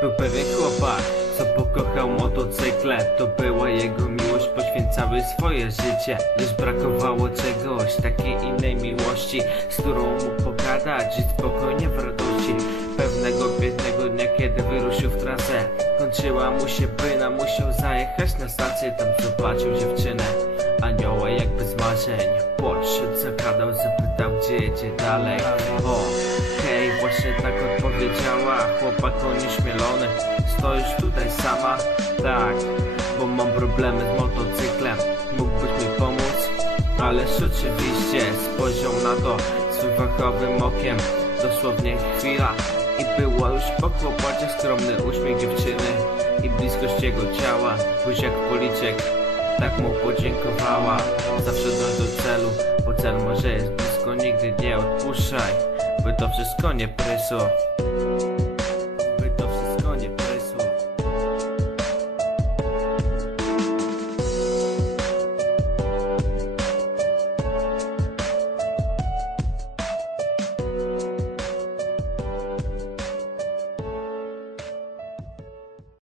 Był pewien chłopak, co pokochał motocykle To była jego miłość, poświęcały swoje życie. Lecz brakowało czegoś, takiej innej miłości Z którą mógł pogadać i spokojnie w radości. Pewnego biednego dnia, kiedy wyruszył w trasę Kończyła mu się płyna, musiał zajechać na stację Tam zobaczył dziewczynę, anioła jakby z marzeń Podszedł, zakradał, zapytał gdzie jedzie dalej. O, właśnie tak odpowiedziała. Chłopak onieśmielony, stoisz tutaj sama? Tak, bo mam problemy z motocyklem. Mógłbyś mi pomóc? Ależ oczywiście spojrzał na to swym fachowym okiem. Dosłownie chwila i była już po kłopocie skromny uśmiech dziewczyny I bliskość jego ciała, buziak policzek Tak mu podziękowała. Zawsze dąż do celu, bo cel może jest blisko Nigdy nie odpuszczaj, by to wszystko nie pryso